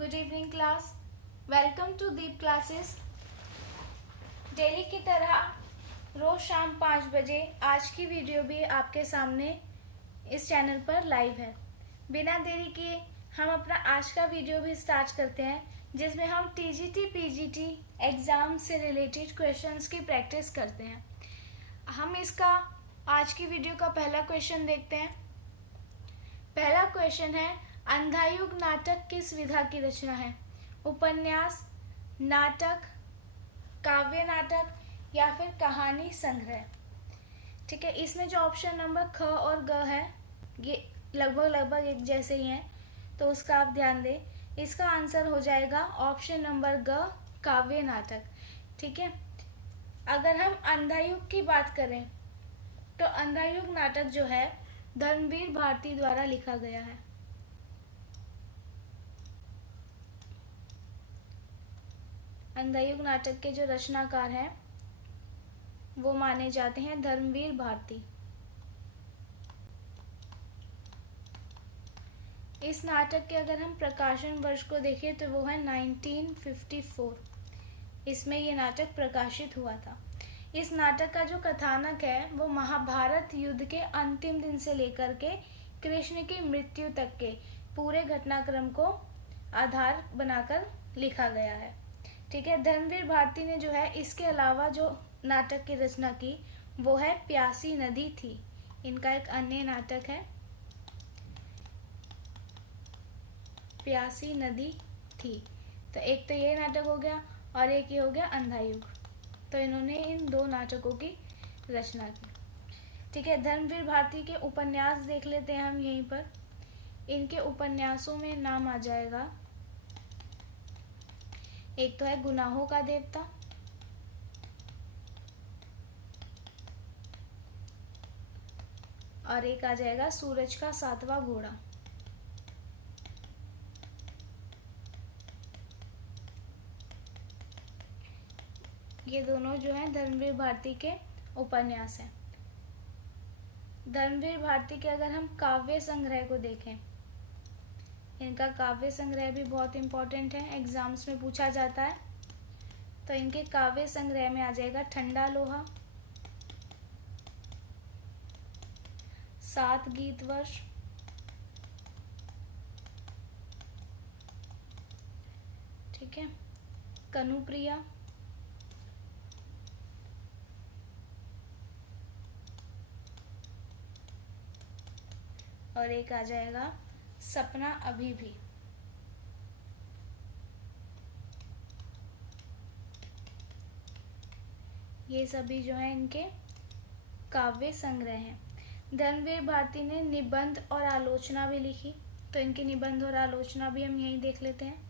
Good evening class. Welcome to Deep classes. Daily की तरह रोज शाम 5 बजे आज की वीडियो भी आपके सामने इस चैनल पर लाइव है। बिना देरी किए हम अपना आज का वीडियो भी स्टार्ट करते हैं, जिसमें हम टीजीटी पीजीटी एग्ज़ाम से रिलेटेड क्वेश्चंस की प्रैक्टिस करते हैं। हम इसका आज की वीडियो का पहला क्वेश्चन देखते हैं। पहला क्वेश्चन है, अंधायुग नाटक किस विधा की रचना है? उपन्यास, नाटक, काव्य नाटक या फिर कहानी संग्रह। ठीक है, इसमें जो ऑप्शन नंबर ख और ग है ये लगभग एक जैसे ही हैं, तो उसका आप ध्यान दें। इसका आंसर हो जाएगा ऑप्शन नंबर ग, काव्य नाटक। ठीक है, अगर हम अंधायुग की बात करें तो अंधायुग नाटक जो है धर्मवीर भारती द्वारा लिखा गया है। अंधायुग नाटक के जो रचनाकार हैं वो माने जाते हैं धर्मवीर भारती। इस नाटक के अगर हम प्रकाशन वर्ष को देखें तो वो है 1954। इसमें ये नाटक प्रकाशित हुआ था। इस नाटक का जो कथानक है वो महाभारत युद्ध के अंतिम दिन से लेकर के कृष्ण की मृत्यु तक के पूरे घटनाक्रम को आधार बनाकर लिखा गया है। ठीक है, धर्मवीर भारती ने जो है इसके अलावा जो नाटक की रचना की वो है प्यासी नदी थी। इनका एक अन्य नाटक है प्यासी नदी थी। तो एक तो ये नाटक हो गया और एक ये हो गया अंधायुग। तो इन्होंने इन दो नाटकों की रचना की। ठीक है, धर्मवीर भारती के उपन्यास देख लेते हैं हम यहीं पर। इनके उपन्यासों में नाम आ जाएगा, एक तो है गुनाहों का देवता, और एक आ जाएगा सूरज का सातवां घोड़ा। ये दोनों जो हैं धर्मवीर भारती के उपन्यास हैं। धर्मवीर भारती के अगर हम काव्य संग्रह को देखें, इनका काव्य संग्रह भी बहुत इम्पोर्टेंट है, एग्जाम्स में पूछा जाता है। तो इनके काव्य संग्रह में आ जाएगा ठंडा लोहा, 7 गीत वर्ष, ठीक है, कनुप्रिया, और एक आ जाएगा सपना अभी भी। ये सभी जो है इनके काव्य संग्रह हैं। धर्मवीर भारती ने निबंध और आलोचना भी लिखी, तो इनकी निबंध और आलोचना भी हम यहीं देख लेते हैं।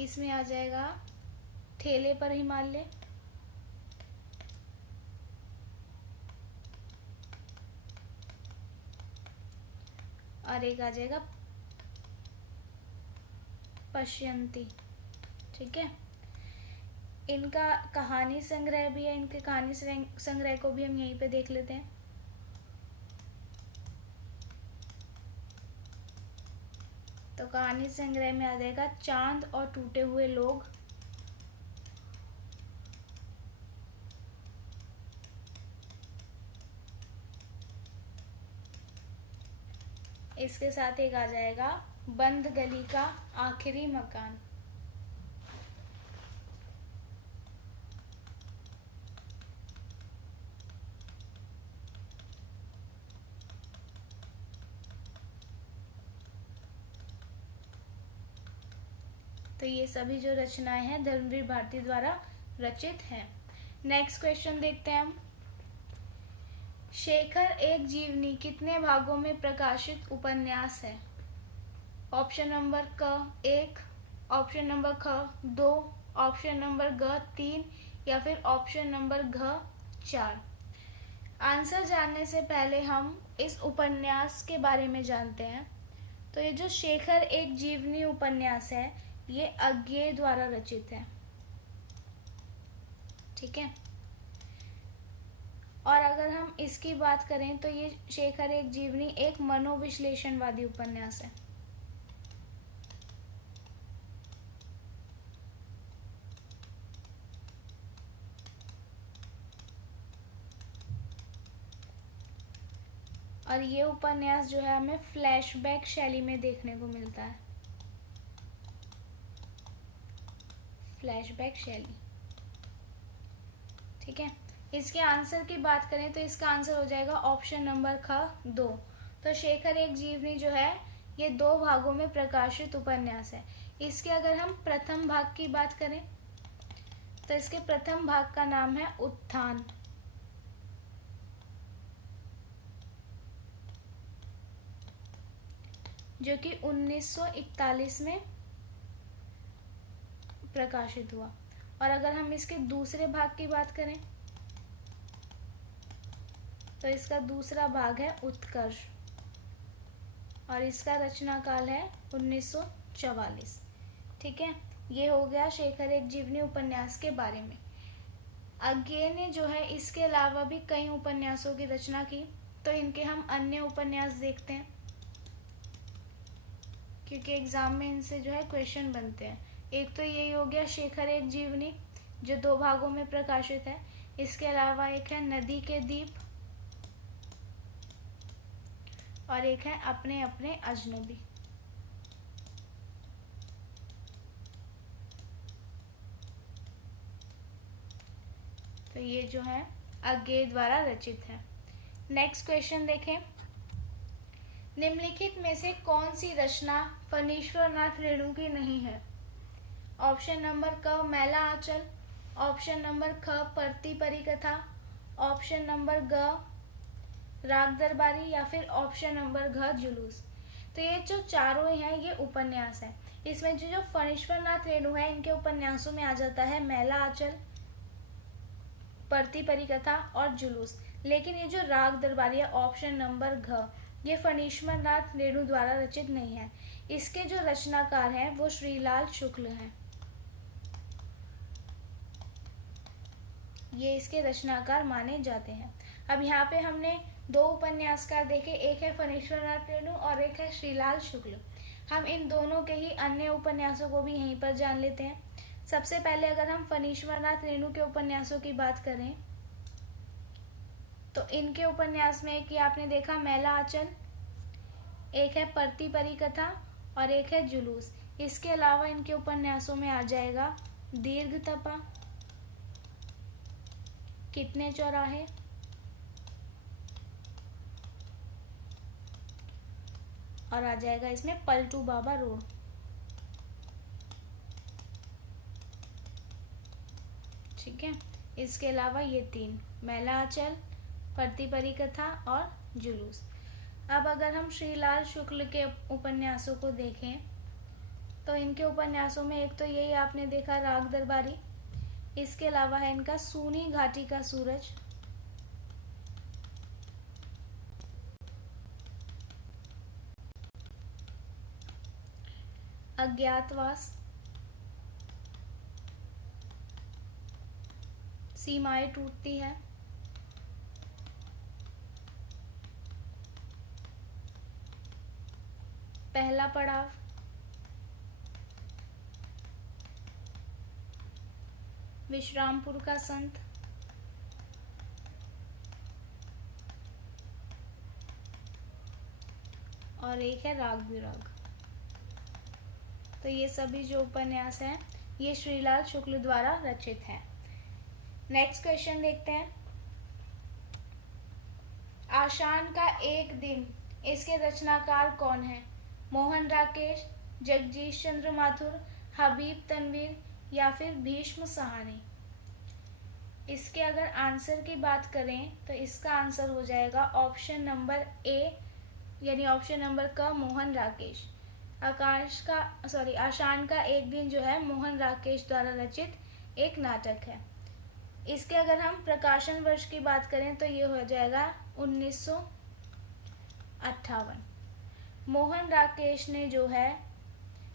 इसमें आ जाएगा ठेले पर हिमालय, और एक आ जाएगा पश्यंती। ठीक है, इनका कहानी संग्रह भी है, इनके कहानी संग्रह को भी हम यहीं पे देख लेते हैं। तो कहानी संग्रह में आ जाएगा चांद और टूटे हुए लोग, इसके साथ एक आ जाएगा बंद गली का आखिरी मकान। तो ये सभी जो रचनाएं हैं धर्मवीर भारती द्वारा रचित हैं। नेक्स्ट क्वेश्चन देखते हैं हम। शेखर एक जीवनी कितने भागों में प्रकाशित उपन्यास है? ऑप्शन नंबर क 1, ऑप्शन नंबर ख 2, ऑप्शन नंबर ग 3 या फिर ऑप्शन नंबर घ 4। आंसर जानने से पहले हम इस उपन्यास के बारे में जानते हैं। तो ये जो शेखर एक जीवनी उपन्यास है ये अज्ञेय द्वारा रचित है। ठीक है। और अगर हम इसकी बात करें तो ये शेखर एक जीवनी एक मनोविश्लेषणवादी उपन्यास है। और ये उपन्यास जो है हमें फ्लैशबैक शैली में देखने को मिलता है। फ्लैशबैक शैली, ठीक है। इसके आंसर की बात करें तो इसका आंसर हो जाएगा ऑप्शन नंबर ख 2। तो शेखर एक जीवनी जो है ये 2 भागों में प्रकाशित उपन्यास है। इसके अगर हम प्रथम भाग की बात करें तो इसके प्रथम भाग का नाम है उत्थान। जो कि 1941 में प्रकाशित हुआ। और अगर हम इसके दूसरे भाग की बात करें तो इसका दूसरा भाग है उत्कर्ष और इसका रचना काल है 1944। ठीक है, ये हो गया शेखर एक जीवनी उपन्यास के बारे में। अज्ञे ने जो है इसके अलावा भी कई उपन्यासों की रचना की, तो इनके हम अन्य उपन्यास देखते हैं क्योंकि एग्जाम में इनसे जो है क्वेश्चन बनते हैं। एक तो यही हो गया शेखर एक जीवनी जो 2 भागों में प्रकाशित है। इसके अलावा एक है नदी के दीप और एक है अपने अपने अजनबी। तो ये जो है अज्ञे द्वारा रचित है। नेक्स्ट क्वेश्चन देखें, निम्नलिखित में से कौन सी रचना फणीश्वर नाथ रेणु की नहीं है? ऑप्शन नंबर क मैला आंचल, ऑप्शन नंबर ख परती परिकथा, ऑप्शन नंबर ग राग दरबारी या फिर ऑप्शन नंबर घ जुलूस। तो ये जो चारों हैं ये उपन्यास है। इसमें जो फणीश्वर नाथ रेणु है इनके उपन्यासों में आ जाता है मैला आंचल, परती परिकथा और जुलूस। लेकिन ये जो राग दरबारी है ऑप्शन नंबर घ, ये फणीश्वर नाथ रेणु द्वारा रचित नहीं है। इसके जो रचनाकार हैं वो श्रीलाल शुक्ल हैं। ये इसके रचनाकार माने जाते हैं। अब यहाँ पे हमने 2 उपन्यासकार देखे, एक है फणीश्वर नाथ रेणु और एक है श्रीलाल शुक्ल। हम इन दोनों के ही अन्य उपन्यासों को भी यहीं पर जान लेते हैं। सबसे पहले अगर हम फणीश्वर नाथ रेणु के उपन्यासों की बात करें तो इनके उपन्यास में एक आपने देखा मैला आंचल, एक है परती परिकथा और एक है जुलूस। इसके अलावा इनके उपन्यासों में आ जाएगा दीर्घ तपा, कितने चौराहे और आ जाएगा इसमें पलटू बाबा रोड। ठीक है, इसके अलावा ये 3 मैला आंचल, परती परिकथा और जुलूस। अब अगर हम श्रीलाल शुक्ल के उपन्यासों को देखें तो इनके उपन्यासों में एक तो यही आपने देखा राग दरबारी, इसके अलावा है इनका सूनी घाटी का सूरज, अज्ञातवास, सीमाएं टूटती है, पहला पड़ाव, विश्रामपुर का संत, और एक है राग विराग। तो ये सभी जो उपन्यास हैं ये श्रीलाल शुक्ल द्वारा रचित हैं। नेक्स्ट क्वेश्चन देखते हैं, आशान का एक दिन, इसके रचनाकार कौन है? मोहन राकेश, जगदीश चंद्र माथुर, हबीब तनवीर या फिर भीष्म सहानी। इसके अगर आंसर की बात करें तो इसका आंसर हो जाएगा ऑप्शन नंबर ए यानी ऑप्शन नंबर क मोहन राकेश। आशान का एक दिन जो है मोहन राकेश द्वारा रचित एक नाटक है। इसके अगर हम प्रकाशन वर्ष की बात करें तो ये हो जाएगा 1958। मोहन राकेश ने जो है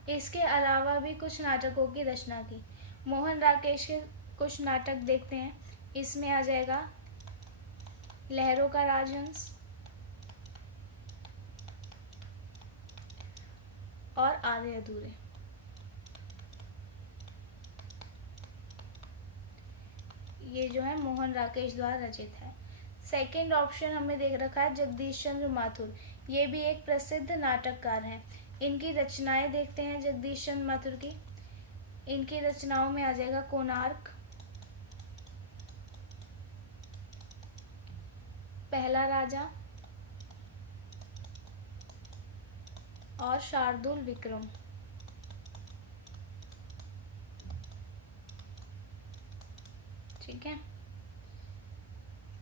इसके अलावा भी कुछ नाटकों की रचना की। मोहन राकेश के कुछ नाटक देखते हैं। इसमें आ जाएगा लहरों का राजहंस और आधे अधूरे। ये जो है मोहन राकेश द्वारा रचित है। सेकंड ऑप्शन हमें देख रखा है जगदीश चंद्र माथुर। ये भी एक प्रसिद्ध नाटककार हैं। इनकी रचनाएं देखते हैं जगदीश चंद्र माथुर की। इनकी रचनाओं में आ जाएगा कोणार्क, पहला राजा और शार्दुल विक्रम। ठीक है।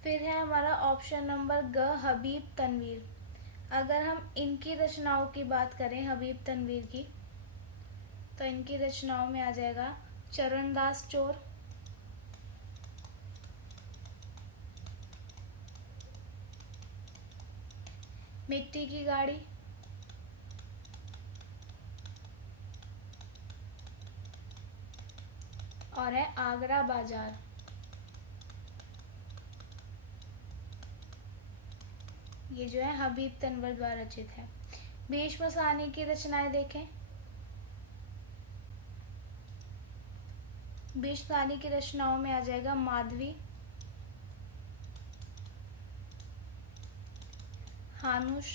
फिर है हमारा ऑप्शन नंबर ग, हबीब तनवीर। अगर हम इनकी रचनाओं की बात करें, हबीब तनवीर की, तो इनकी रचनाओं में आ जाएगा चरणदास चोर, मिट्टी की गाड़ी और है आगरा बाजार। ये जो है हबीब तनवर द्वारा रचित है। भीष्म साहनी की रचनाएं देखें। भीष्म साहनी की रचनाओं में आ जाएगा माधवी, हानुश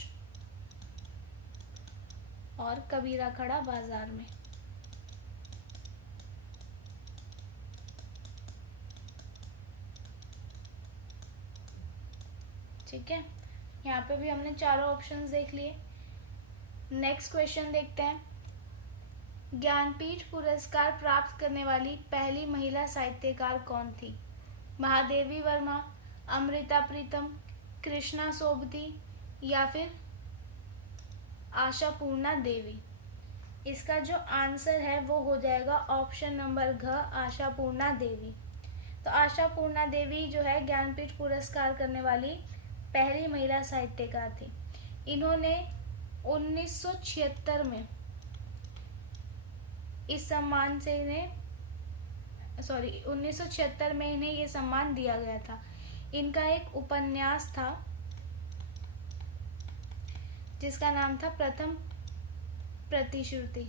और कबीरा खड़ा बाजार में। ठीक है, यहाँ पे भी हमने चारों ऑप्शंस देख लिए। नेक्स्ट क्वेश्चन देखते हैं। ज्ञानपीठ पुरस्कार प्राप्त करने वाली पहली महिला साहित्यकार कौन थी? महादेवी वर्मा, अमृता प्रीतम, कृष्णा सोबती या फिर आशापूर्णा देवी। इसका जो आंसर है वो हो जाएगा ऑप्शन नंबर घ, आशापूर्णा देवी। तो आशापूर्णा देवी जो है ज्ञानपीठ पुरस्कार करने वाली पहली महिला साहित्यकार थी। इन्होंने 1976 में इस सम्मान से इन्हें 1976 में इन्हें ये सम्मान दिया गया था। इनका एक उपन्यास था जिसका नाम था प्रथम प्रतिश्रुति।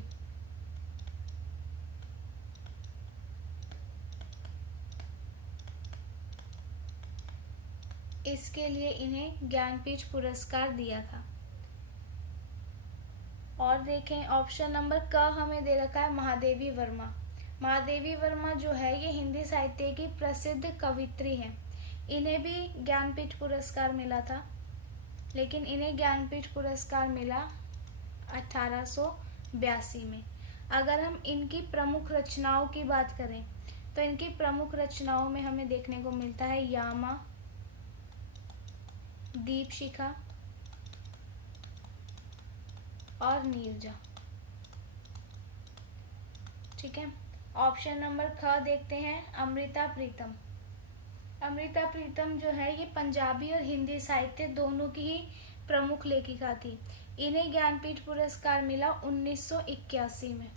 इसके लिए इन्हें ज्ञानपीठ पुरस्कार दिया था। और देखें ऑप्शन नंबर क हमें दे रखा है महादेवी वर्मा। महादेवी वर्मा जो है ये हिंदी साहित्य की प्रसिद्ध कवित्री हैं। इन्हें भी ज्ञानपीठ पुरस्कार मिला था, लेकिन इन्हें ज्ञानपीठ पुरस्कार मिला 1882 में। अगर हम इनकी प्रमुख रचनाओं की बात करें तो इनकी प्रमुख रचनाओं में हमें देखने को मिलता है यामा, दीपशिखा और नीरजा। ठीक है, ऑप्शन नंबर ख देखते हैं अमृता प्रीतम। अमृता प्रीतम जो है ये पंजाबी और हिंदी साहित्य दोनों की ही प्रमुख लेखिका थी। इन्हें ज्ञानपीठ पुरस्कार मिला 1981 में।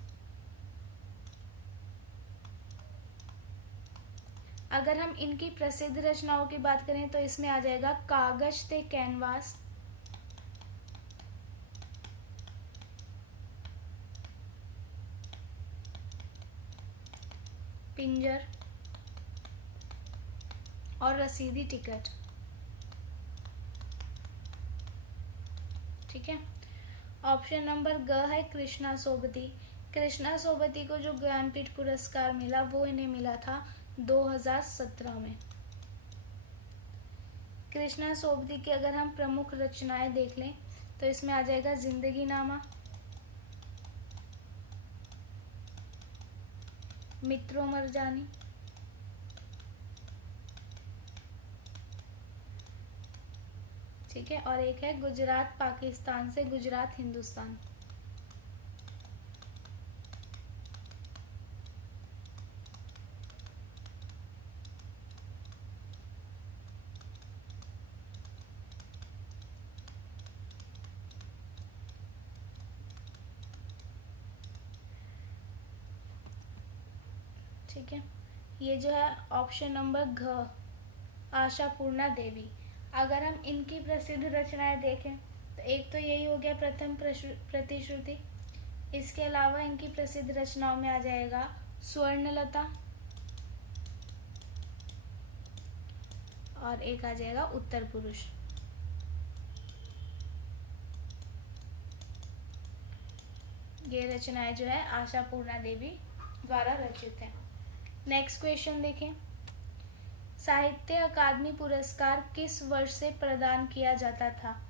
अगर हम इनकी प्रसिद्ध रचनाओं की बात करें तो इसमें आ जाएगा कागज ते कैनवास, पिंजर और रसीदी टिकट। ठीक है, ऑप्शन नंबर ग है कृष्णा सोबती। कृष्णा सोबती को जो ज्ञानपीठ पुरस्कार मिला वो इन्हें मिला था 2017 में। कृष्णा सोबती की अगर हम प्रमुख रचनाएं देख लें तो इसमें आ जाएगा जिंदगी नामा, मित्रों मरजानी, ठीक है, और एक है गुजरात पाकिस्तान से गुजरात हिंदुस्तान। ठीक है, ये जो है ऑप्शन नंबर घ, आशापूर्णा देवी। अगर हम इनकी प्रसिद्ध रचनाएं देखें तो एक तो यही हो गया प्रथम प्रतिश्रुति। इसके अलावा इनकी प्रसिद्ध रचनाओं में आ जाएगा स्वर्णलता, और एक आ जाएगा उत्तर पुरुष। ये रचनाएं जो है आशापूर्णा देवी द्वारा रचित है। नेक्स्ट क्वेश्चन देखें, साहित्य अकादमी पुरस्कार किस वर्ष से प्रदान किया जाता था?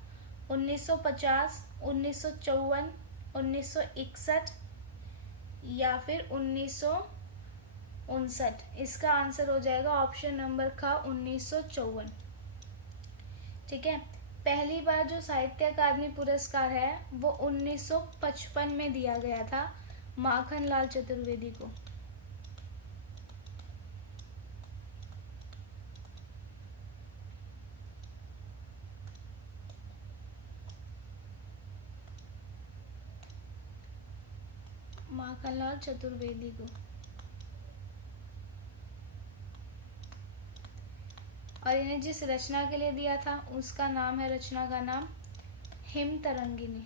1950, 1954, 1961 या फिर 1959? इसका आंसर हो जाएगा ऑप्शन नंबर ख, 1954। ठीक है, पहली बार जो साहित्य अकादमी पुरस्कार है वो 1955 में दिया गया था माखनलाल चतुर्वेदी को। माखनलाल चतुर्वेदी को। और इन्हें जिस रचना के लिए दिया था उसका नाम है, रचना का नाम हिम तरंगिनी।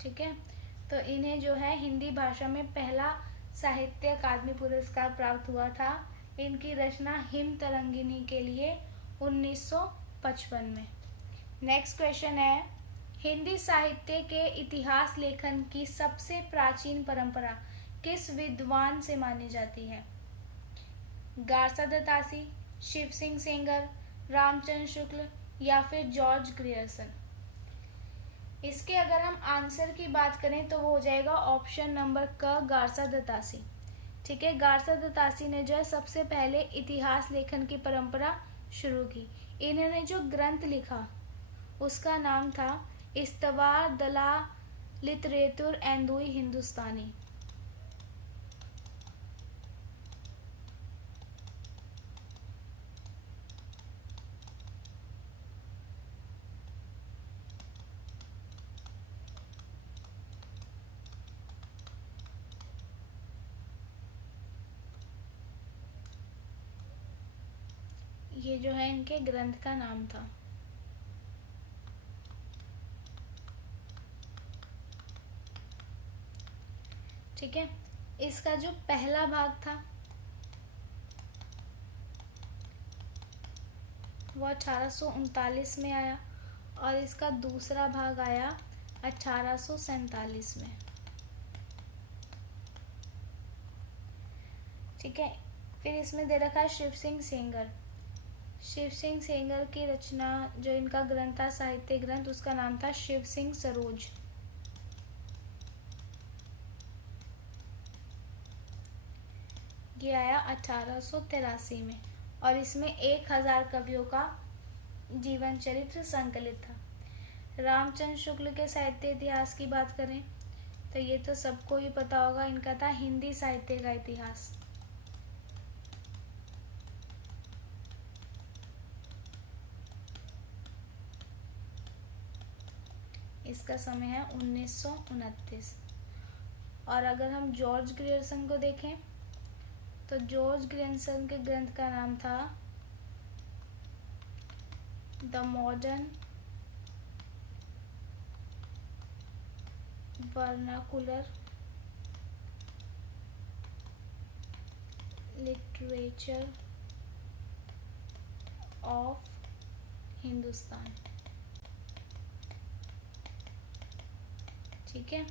ठीक है, तो इन्हें जो है हिंदी भाषा में पहला साहित्य अकादमी पुरस्कार प्राप्त हुआ था इनकी रचना हिम तरंगिनी के लिए 1955 में। नेक्स्ट क्वेश्चन है, हिंदी साहित्य के इतिहास लेखन की सबसे प्राचीन परंपरा किस विद्वान से मानी जाती है? गारसा दत्तासी, शिव सिंह सेंगर, रामचंद्र शुक्ल या फिर जॉर्ज ग्रियर्सन? इसके अगर हम आंसर की बात करें तो वो हो जाएगा ऑप्शन नंबर क, गारसा दत्तासी। ठीक है, गारसा दत्तासी ने जो है सबसे पहले इतिहास लेखन की परंपरा शुरू की। इन्होंने जो ग्रंथ लिखा उसका नाम था इस्तवार दला लितरेतुर एंदुई हिंदुस्तानी। ये जो है इनके ग्रंथ का नाम था। ठीक है, इसका जो पहला भाग था वो 1839 में आया और इसका दूसरा भाग आया 1847 में। ठीक है, फिर इसमें दे रखा है शिव सिंह सेंगर। शिव सिंह सेंगर की रचना जो इनका ग्रंथ था, साहित्य ग्रंथ, उसका नाम था शिव सिंह सरोज। ये आया 1883 में और इसमें 1000 कवियों का जीवन चरित्र संकलित था। रामचंद्र शुक्ल के साहित्य इतिहास की बात करें तो ये तो सबको ही पता होगा, इनका था हिंदी साहित्य का इतिहास। इसका समय है 1929। और अगर हम जॉर्ज ग्रियर्सन को देखें तो जॉर्ज ग्रियर्सन के ग्रंथ का नाम था the modern vernacular literature of Hindustan. ठीक है,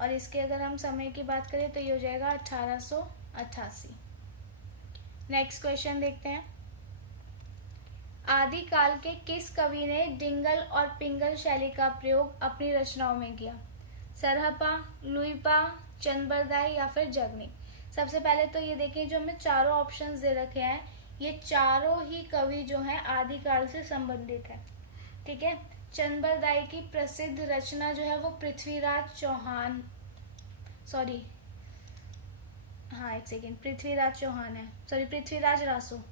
और इसके अगर हम समय की बात करें तो ये हो जाएगा 1888। नेक्स्ट क्वेश्चन देखते हैं, आदिकाल के किस कवि ने डिंगल और पिंगल शैली का प्रयोग अपनी रचनाओं में किया? सरहपा, लुइपा, चंद्रबरदाई या फिर जगनी? सबसे पहले तो ये देखिए, जो हमें चारों ऑप्शंस दे रखे हैं ये चारों ही कवि जो हैं आदिकाल से संबंधित है। ठीक है, चंद्रबरदाई की प्रसिद्ध रचना जो है वो पृथ्वीराज चौहान, सॉरी हाँ एक सेकेंड, पृथ्वीराज चौहान है, सॉरी पृथ्वीराज रासो।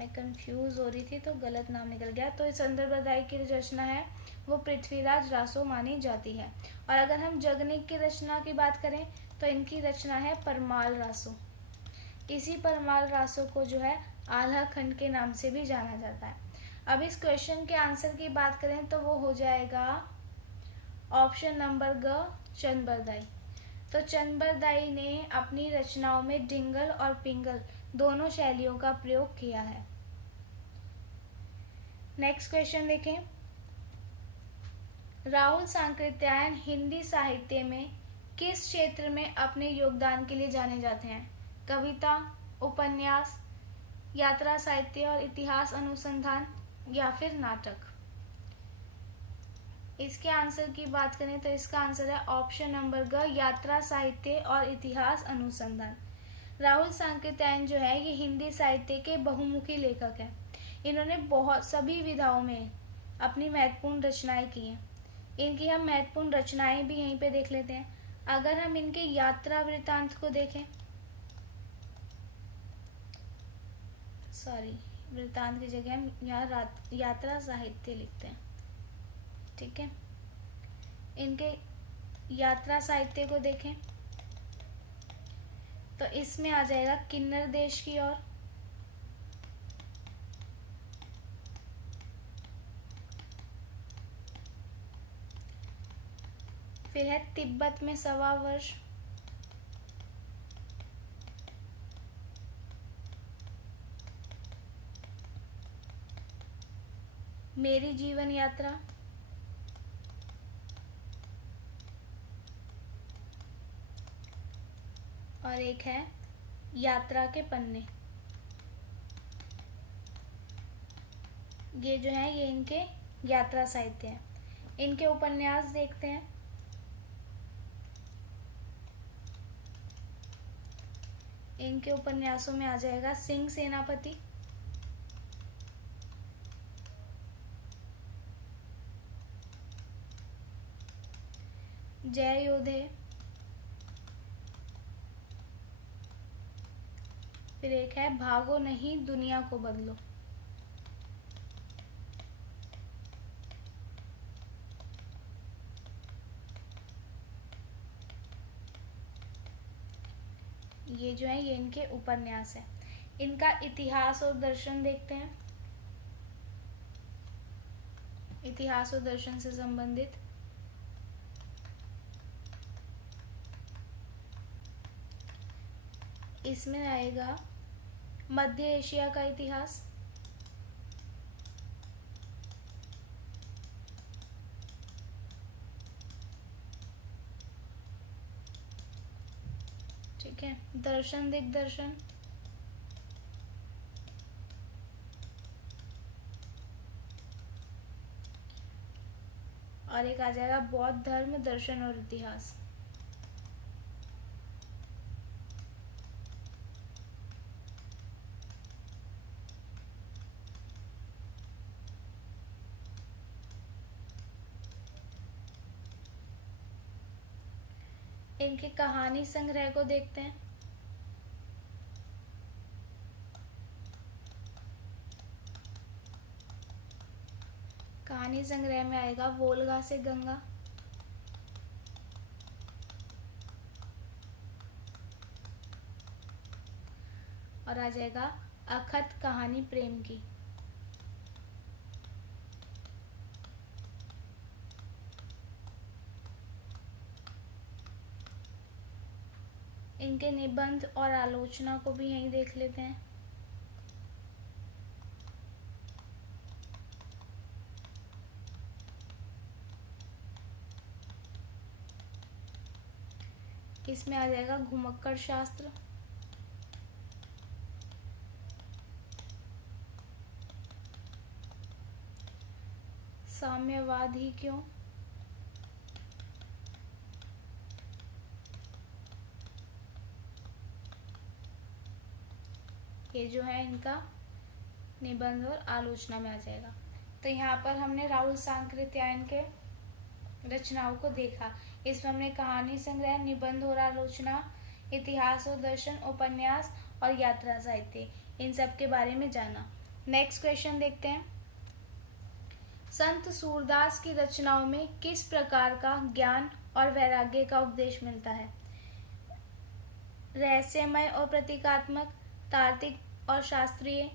मैं कंफ्यूज हो रही थी तो गलत नाम निकल गया। तो इस अंतर्बरदाई की रचना है वो पृथ्वीराज रासो मानी जाती है। और अगर हम जगनिक की रचना की बात करें तो इनकी रचना है परमाल रासो। इसी परमाल रासो को जो है आल्हा खंड के नाम से भी जाना जाता है। अब इस क्वेश्चन के आंसर की बात करें तो वो हो जाएगा ऑप्शन नंबर ग, चंदबरदाई। तो चंदबरदाई ने अपनी रचनाओं में डिंगल और पिंगल दोनों शैलियों का प्रयोग किया है। नेक्स्ट क्वेश्चन देखें। राहुल सांकृत्यायन हिंदी साहित्य में किस क्षेत्र में अपने योगदान के लिए जाने जाते हैं? कविता, उपन्यास, यात्रा साहित्य और इतिहास अनुसंधान या फिर नाटक? इसके आंसर की बात करें तो इसका आंसर है ऑप्शन नंबर ग, यात्रा साहित्य और इतिहास अनुसंधान। राहुल सांकृत्यायन जो है ये हिंदी साहित्य के बहुमुखी लेखक हैं। इन्होंने बहुत सभी विधाओं में अपनी महत्वपूर्ण रचनाएं की हैं। इनकी हम महत्वपूर्ण रचनाएं भी यहीं पे देख लेते हैं। अगर हम इनके यात्रा वृत्तांत को देखें, सॉरी वृत्तांत की जगह हम यहाँ यात्रा साहित्य लिखते हैं, ठीक है। इनके यात्रा साहित्य को देखें तो इसमें आ जाएगा किन्नर देश की ओर, फिर है तिब्बत में 1.25 वर्ष, मेरी जीवन यात्रा, और एक है यात्रा के पन्ने। ये जो है ये इनके यात्रा साहित्य हैं। इनके उपन्यास देखते हैं। इनके उपन्यासों में आ जाएगा सिंह सेनापति, जय योधे, फिर एक है भागो नहीं दुनिया को बदलो। ये जो है ये इनके उपन्यास है। इनका इतिहास और दर्शन देखते हैं। इतिहास और दर्शन से संबंधित इसमें आएगा मध्य एशिया का इतिहास, ठीक है। दर्शन दिग्दर्शन, और एक आ जाएगा बौद्ध धर्म दर्शन और इतिहास। इनके कहानी संग्रह को देखते हैं। कहानी संग्रह में आएगा वोल्गा से गंगा, और आ जाएगा अखत कहानी प्रेम की। इनके निबंध और आलोचना को भी यहीं देख लेते हैं। इसमें आ जाएगा घुमक्कड़ शास्त्र, साम्यवाद ही क्यों, ये जो है इनका निबंध और आलोचना में आ जाएगा। तो यहाँ पर हमने राहुल सांकृत्यायन के रचनाओं को देखा। इसमें हमने कहानी संग्रह, निबंध और आलोचना, इतिहास और दर्शन, उपन्यास और यात्रा साहित्य, इन सब के बारे में जाना। नेक्स्ट क्वेश्चन देखते हैं। संत सूरदास की रचनाओं में किस प्रकार का ज्ञान और वैराग्य का उपदेश मिलता है? रहस्यमय और प्रतीकात्मक, तार्किक और शास्त्रीय,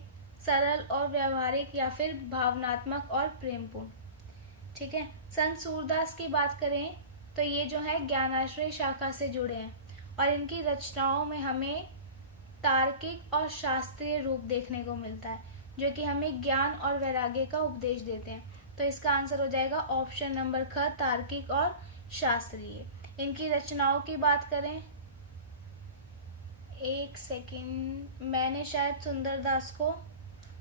सरल और व्यवहारिक, या फिर भावनात्मक और प्रेमपूर्ण। ठीक है, संत सूरदास की बात करें तो ये जो है ज्ञानाश्रय शाखा से जुड़े हैं और इनकी रचनाओं में हमें तार्किक और शास्त्रीय रूप देखने को मिलता है जो कि हमें ज्ञान और वैराग्य का उपदेश देते हैं। तो इसका आंसर हो जाएगा ऑप्शन नंबर ख, तार्किक और शास्त्रीय। इनकी रचनाओं की बात करें, एक सेकंड, मैंने शायद सुंदरदास को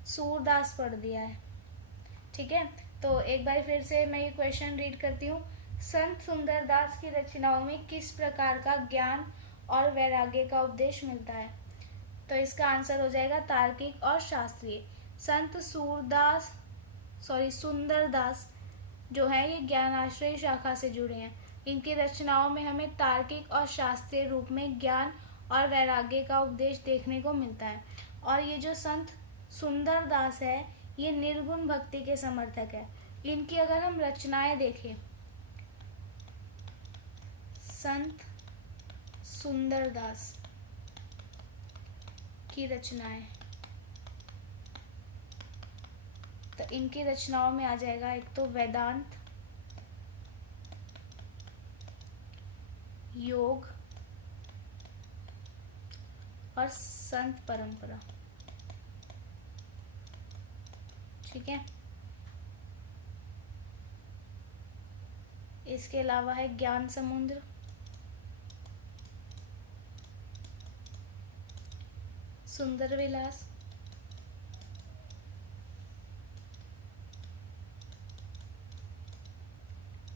सूरदास पढ़ दिया है। ठीक है, तो एक बार फिर से मैं ये क्वेश्चन रीड करती हूँ। संत सुंदरदास की रचनाओं में किस प्रकार का ज्ञान और वैराग्य का उपदेश मिलता है? तो इसका आंसर हो जाएगा तार्किक और शास्त्रीय। संत सुंदरदास जो है ये ज्ञानाश्रय शाखा से जुड़े हैं। इनकी रचनाओं में हमें तार्किक और शास्त्रीय रूप में ज्ञान और वैराग्य का उपदेश देखने को मिलता है। और ये जो संत सुंदरदास है ये निर्गुण भक्ति के समर्थक है। इनकी अगर हम रचनाएं देखें, संत सुंदरदास की रचनाएं, तो इनकी रचनाओं में आ जाएगा एक तो वेदांत, योग और संत परंपरा। ठीक है, इसके अलावा है ज्ञान समुद्र, सुंदर विलास,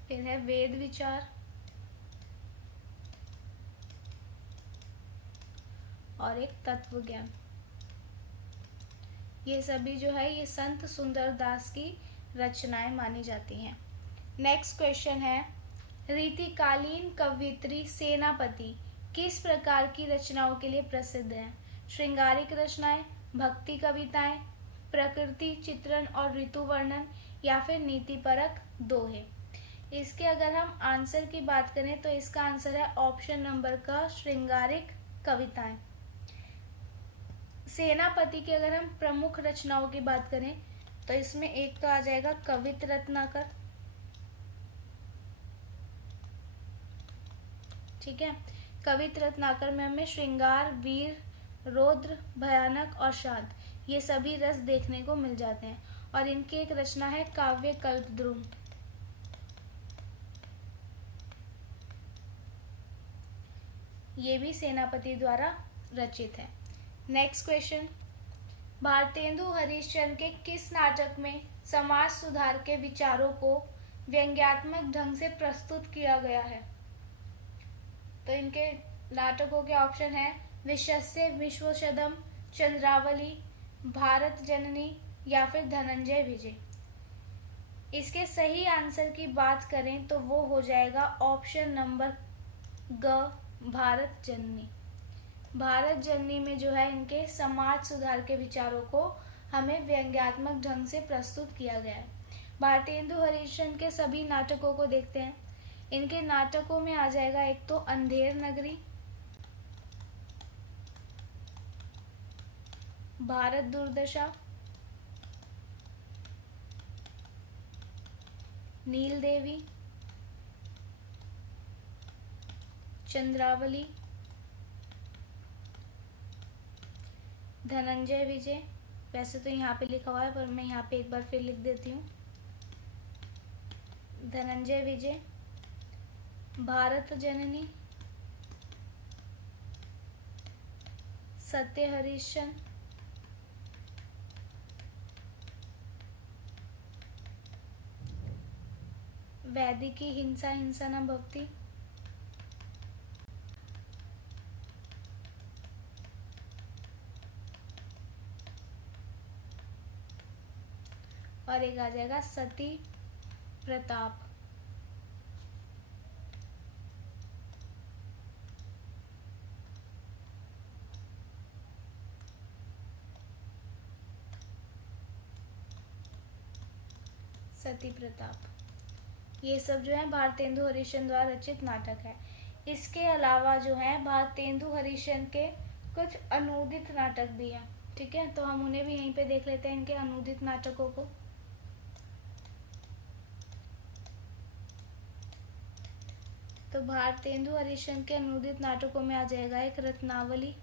फिर है वेद विचार और एक तत्व ज्ञान। ये सभी जो है ये संत सुंदरदास की रचनाएं मानी जाती हैं। नेक्स्ट क्वेश्चन है, रीतिकालीन कवयित्री सेनापति किस प्रकार की रचनाओं के लिए प्रसिद्ध है? श्रृंगारिक रचनाएं, भक्ति कविताएं, प्रकृति चित्रण और ऋतु वर्णन, या फिर नीतिपरक दोहे। इसके अगर हम आंसर की बात करें तो इसका आंसर है ऑप्शन नंबर का, श्रृंगारिक कविताएं। सेनापति की अगर हम प्रमुख रचनाओं की बात करें तो इसमें एक तो आ जाएगा कवित रत्नाकर। ठीक है, कवित रत्नाकर में हमें श्रृंगार, वीर, रौद्र, भयानक और शांत ये सभी रस देखने को मिल जाते हैं। और इनकी एक रचना है काव्य कल्पद्रुम। ये भी सेनापति द्वारा रचित है। नेक्स्ट क्वेश्चन, भारतेंदु हरिश्चंद्र के किस नाटक में समाज सुधार के विचारों को व्यंग्यात्मक ढंग से प्रस्तुत किया गया है? तो इनके नाटकों के ऑप्शन है विशस्य विश्वशदम, चंद्रावली, भारत जननी, या फिर धनंजय विजय। इसके सही आंसर की बात करें तो वो हो जाएगा ऑप्शन नंबर ग, भारत जननी। भारत जननी में जो है इनके समाज सुधार के विचारों को हमें व्यंग्यात्मक ढंग से प्रस्तुत किया गया है। भारतेंदु हरिश्चंद्र के सभी नाटकों को देखते हैं। इनके नाटकों में आ जाएगा एक तो अंधेर नगरी, भारत दुर्दशा, नील देवी, चंद्रावली, धनंजय विजय। वैसे तो यहाँ पे लिखा हुआ है पर मैं यहाँ पे एक बार फिर लिख देती हूँ, धनंजय विजय, भारत जननी, सत्य हरिश्चंद्र, वैदिकी हिंसा हिंसा न भवति, और एक आ जाएगा सती प्रताप। सती प्रताप। ये सब जो है भारतेंदु हरिश्चंद्र द्वारा रचित नाटक है। इसके अलावा जो है भारतेंदु हरिश्चंद्र के कुछ अनूदित नाटक भी हैं, ठीक है, तो हम उन्हें भी यहीं पे देख लेते हैं, इनके अनूदित नाटकों को। तो भारतेंदु हरिश्चंद्र के अनूदित नाटकों में आ जाएगा एक रत्नावली,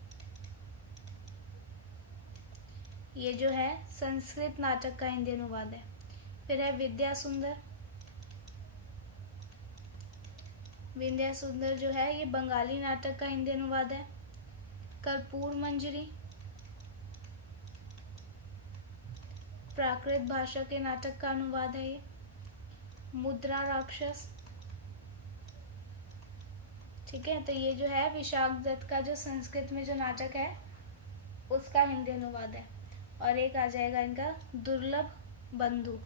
ये जो है संस्कृत नाटक का हिंदी अनुवाद है। फिर है विद्या सुंदर, विद्या सुंदर जो है ये बंगाली नाटक का हिंदी अनुवाद है। कर्पूर मंजरी प्राकृत भाषा के नाटक का अनुवाद है ये। मुद्रा राक्षस, ठीक है, तो ये जो है विशाख दत्त का जो संस्कृत में जो नाटक है उसका हिंदी अनुवाद है। और एक आ जाएगा इनका दुर्लभ बंधु।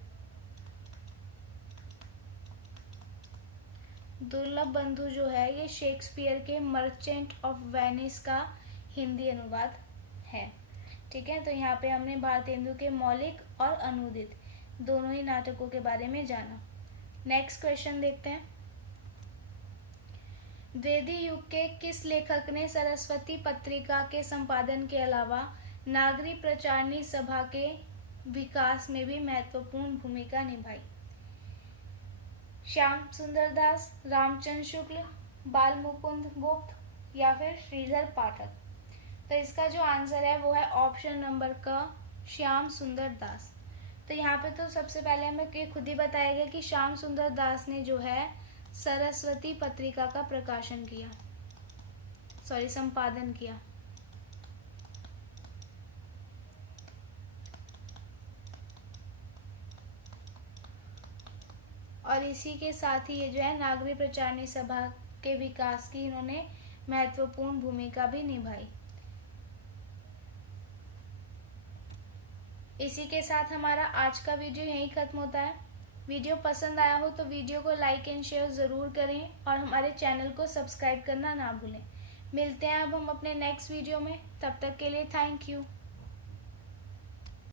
दुर्लभ बंधु जो है ये शेक्सपियर के मर्चेंट ऑफ वेनिस का हिंदी अनुवाद है, ठीक है। तो यहाँ पे हमने भारतेंदु के मौलिक और अनूदित दोनों ही नाटकों के बारे में जाना। नेक्स्ट क्वेश्चन देखते हैं। द्विवेदी युग के किस लेखक ने सरस्वती पत्रिका के संपादन के अलावा नागरी प्रचारणी सभा के विकास में भी महत्वपूर्ण भूमिका निभाई? श्याम सुंदर दास, रामचंद्र शुक्ल, बाल मुकुंद गुप्त या फिर श्रीधर पाठक? तो इसका जो आंसर है वो है ऑप्शन नंबर का श्याम सुंदर दास। तो यहाँ पे तो सबसे पहले हमें खुद ही बताया गया कि श्याम सुंदर दास ने जो है सरस्वती पत्रिका का प्रकाशन किया, संपादन किया। और इसी के साथ ही ये जो है नागरी प्रचारणी सभा के विकास की इन्होंने महत्वपूर्ण भूमिका भी निभाई। इसी के साथ हमारा आज का वीडियो यहीं खत्म होता है। वीडियो पसंद आया हो तो वीडियो को लाइक एंड शेयर ज़रूर करें और हमारे चैनल को सब्सक्राइब करना ना भूलें। मिलते हैं अब हम अपने नेक्स्ट वीडियो में, तब तक के लिए थैंक यू।